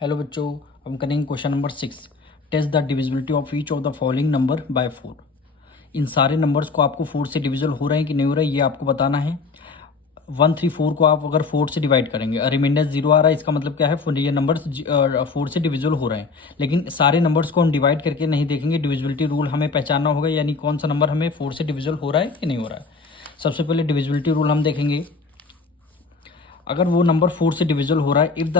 Hello बच्चों, हम करेंगे question number 6। Test the divisibility of each of the following number by 4। इन सारे नंबर्स को आपको 4 से डिविजल हो रहे हैं कि नहीं हो रहा है ये आपको बताना है। 134 को आप अगर 4 से डिवाइड करेंगे, रिमाइंडर 0 आ रहा है, इसका मतलब क्या है, ये नंबर्स 4 से डिविजल हो रहे हैं। लेकिन सारे नंबर्स को हम डिवाइड करके नहीं देखेंगे, डिविजिबिलिटी रूल हमें पहचानना होगा, यानी कौन सा नंबर हमें 4 से डिविजल हो रहा है कि नहीं हो रहा है। सबसे पहले डिविजिबिलिटी रूल हम देखेंगे। अगर वो नंबर 4 से डिविजल हो रहा है, if the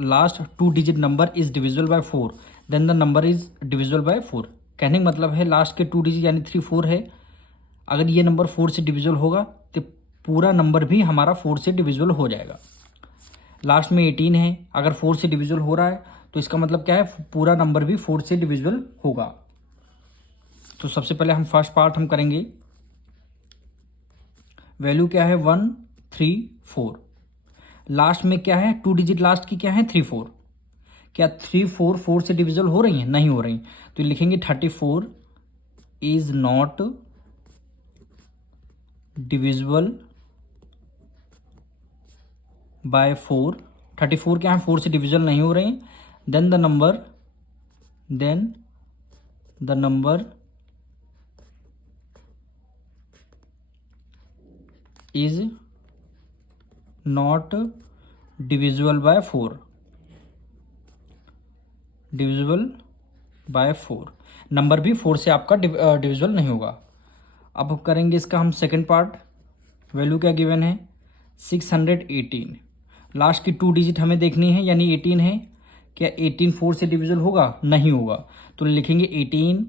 last 2 digit number is divisible by 4 then the number is divisible by 4। कहने का मतलब है लास्ट के 2 डिजिट यानी 3 4 है, अगर ये नंबर 4 से डिविजल होगा तो पूरा नंबर भी हमारा 4 से डिविजल हो जाएगा। लास्ट में 18 है, अगर 4 से डिविजल हो रहा है तो इसका मतलब क्या है, पूरा नंबर भी 4 से डिविजल होगा। तो सबसे पहले हम फर्स्ट पार्ट हम करेंगे। वैल्यू क्या है 1 3 4। लास्ट में क्या है, 2 डिजिट लास्ट की क्या है 3 4। क्या 3 4 4 से डिविजल हो रही है? नहीं हो रही, तो लिखेंगे 34 इज नॉट डिविजिबल बाय 4। 34 क्या है, 4 से डिविजल नहीं हो रही। Then the number is not divisible by 4। Divisible by 4, number भी 4 से आपका डिविजिबल नहीं होगा। अब करेंगे इसका हम सेकंड पार्ट। वैल्यू क्या गिवन है 618। लास्ट की 2 डिजिट हमें देखनी है, यानी 18 है। क्या 18 4 से डिविजिबल होगा? नहीं होगा, तो लिखेंगे 18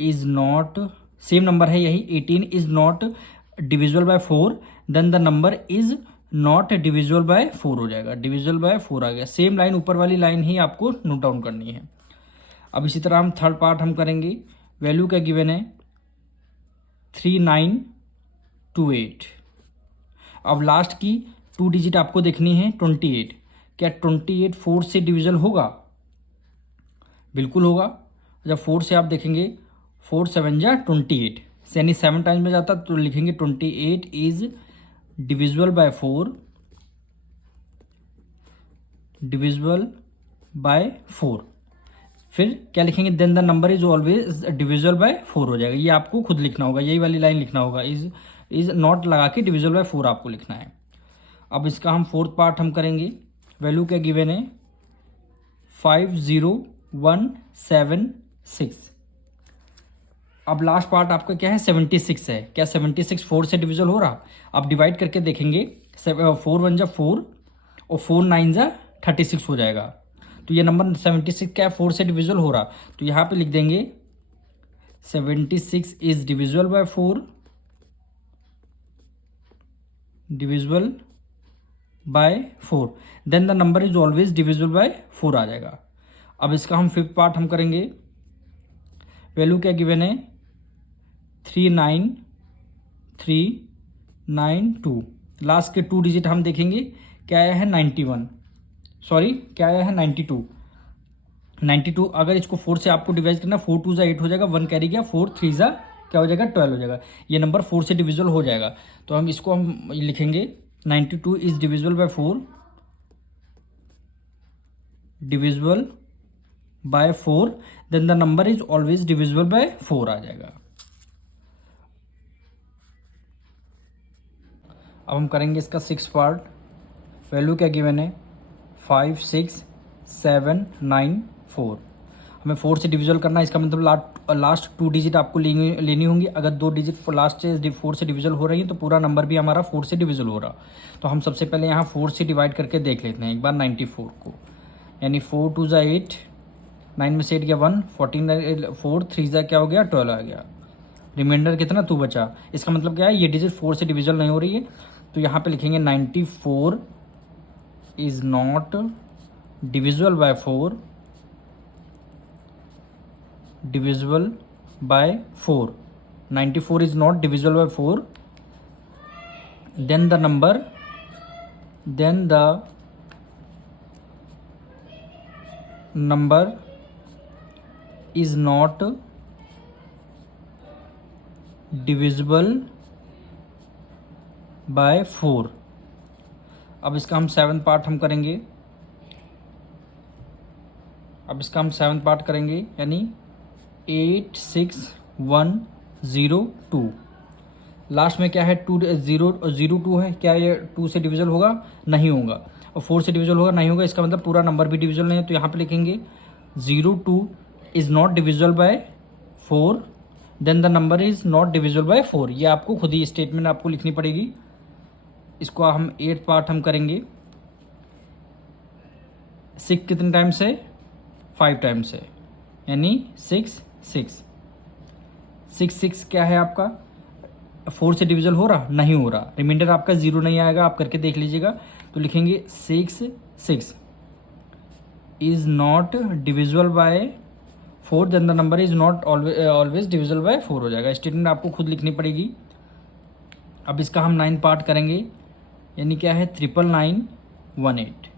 इज नॉट, सेम नंबर है यही, 18 is not divisible by 4 then the number is not divisible by 4 हो जाएगा। डिविजिबल बाय 4 आ गया। सेम लाइन, ऊपर वाली लाइन ही आपको नोट डाउन करनी है। अब इसी तरह हम थर्ड पार्ट हम करेंगे। वैल्यू क्या गिवन है 3928। अब लास्ट की 2 डिजिट आपको देखनी है 28। क्या 28 4 से डिविजल होगा? बिल्कुल होगा। जब 4 से आप देखेंगे 4 7 जा 28, यानी 7 टाइम्स में जाता, तो लिखेंगे 28 is divisible by 4। Divisible by 4, फिर क्या लिखेंगे, then the number is always divisible by 4 हो जाएगा। ये आपको खुद लिखना होगा, यही वाली लाइन लिखना होगा, इज नॉट लगा के डिविजिबल बाय 4 आपको लिखना है। अब इसका हम फोर्थ पार्ट हम करेंगे। वैल्यू क्या गिवन है 50176। अब लास्ट पार्ट आपका क्या है 76 है। क्या 76 4 से डिविजल हो रहा? अब डिवाइड करके देखेंगे, 4 1 जा 4 और 4 9 जा 36 हो जाएगा। तो ये नंबर 76 क्या है 4 से डिविजल हो रहा, तो यहाँ पे लिख देंगे 76 is divisible by 4। Divisible by 4 then the number is always divisible by 4 आ जाएगा। अब इसका हम फिफ्थ पार्ट हम करेंगे। वैल्यू क्या गिवन है 39392। लास्ट के 2 डिजिट हम देखेंगे, क्या आया है 91, सॉरी क्या आया है 92। 92 अगर इसको 4 से आपको डिवाइड करना, 4 2 जा 8 हो जाएगा, 1 कैरी गया, 4 3 जा क्या हो जाएगा 12 हो जाएगा। ये नंबर 4 से डिविजिबल हो जाएगा। तो हम इसको हम लिखेंगे 92 is divisible by 4। Divisible by 4 then the number is always divisible by 4 आ जाएगा। अब हम करेंगे इसका 6 पार्ट। वैल्यू क्या गिवन है 56794। हमें 4 से डिविजल करना है, इसका मतलब लास्ट 2 डिजिट आपको लेनी होंगी। अगर 2 डिजिट लास्ट से 4 से डिविजल हो रही है तो पूरा नंबर भी हमारा 4 से डिविजल हो रहा। तो हम सबसे पहले यहाँ 4 से डिवाइड करके देख लेते हैं एक बार 94 को, यानी 4 2 जा 8, 9 में से 8 गया 1, 14 4 3 जा क्या हो गया 12 आ गया। रिमाइंडर कितना 2 बचा। इसका मतलब क्या है, ये डिजिट 4 से डिविजल नहीं हो रही है, तो यहाँ पे लिखेंगे 94 is not divisible by 4। Divisible by 4, 94 is not divisible by 4 then the number is not divisible by 4। अब इसका हम 7th पार्ट हम करेंगे। अब इसका हम 7th पार्ट करेंगे, यानी 86102। लास्ट में क्या है, 2 है, क्या ये 2 से डिविजल होगा? नहीं होगा। और 4 से डिविजल होगा? नहीं होगा। इसका मतलब पूरा नंबर भी डिविजल नहीं है। तो यहाँ पे लिखेंगे 02 is not divisible by 4, then the number is not divisible by 4। ये आपको खुद ही स्टेटमेंट आपको लिखनी पड़ेगी। इसको हम 8th पार्ट हम करेंगे। 6 कितने टाइम्स है? 5 टाइम्स है, यानी 6 6 6 6 क्या है आपका? 4 से डिविजल हो रहा? नहीं हो रहा। रिमाइंडर आपका 0 नहीं आएगा, आप करके देख लीजिएगा। तो लिखेंगे 6 6 is not divisible by 4, then the number is not always divisible by 4 हो जाएगा। स्टेटमेंट आपको खुद लिखनी पड़ेगी। अब इसका हम 9 पार्ट करेंगे, यानी क्या है? 99918।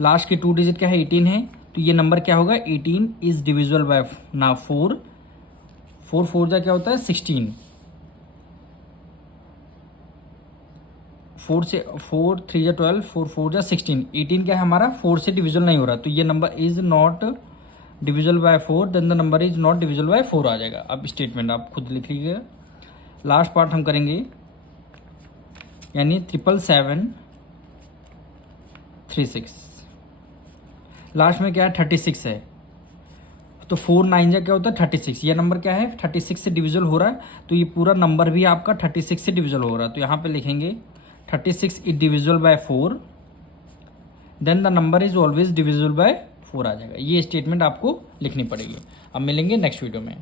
लास्ट के 2 डिजिट क्या है? 18 है। तो ये नंबर क्या होगा? 18 इज डिविजिबल बाय ना 4 4 जा क्या होता है? 16। 4 से 4 3 जा 12, 4 4 जा 16। 18 क्या है हमारा? 4 से डिविजल नहीं हो रहा। तो ये number is not divisible by 4, then the number is not divisible by 4 आ जाएगा। अब स्टेटमेंट आप खुद लिख लीजिएगा। लास्ट पार्ट हम करेंगे, यानी 77736। लास्ट में क्या है? 36 है। तो 4 9 जा क्या होता है? 36। ये नंबर क्या है? 36 से डिविजल हो रहा है। तो ये पूरा नंबर भी आपका 36 से डिविजल हो रहा है। तो यहाँ पे लिखेंगे 36 is divisible by 4, then the number is always divisible by 4 आ जाएगा। ये स्टेटमेंट आपको लिखनी पड़ेगी। अब मिलेंगे नेक्स्ट वीडियो में।